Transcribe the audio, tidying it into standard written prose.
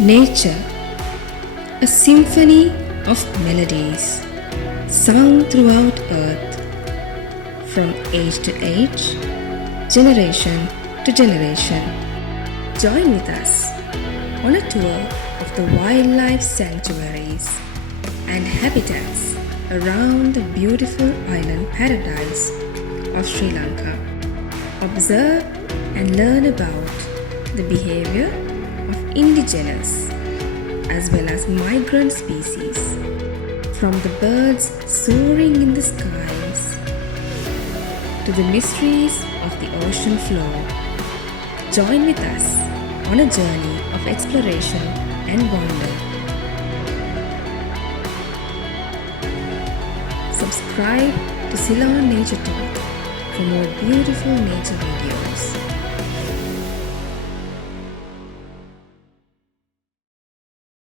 Nature, a symphony of melodies sung throughout Earth, from age to age, generation to generation. Join with us on a tour of the wildlife sanctuaries and habitats around the beautiful island paradise of Sri Lanka. Observe and learn about the behavior of indigenous as well as migrant species, from the birds soaring in the skies to the mysteries of the ocean floor. Join with us on a journey of exploration and wonder. Subscribe to Ceylon Nature Talk for more beautiful nature videos.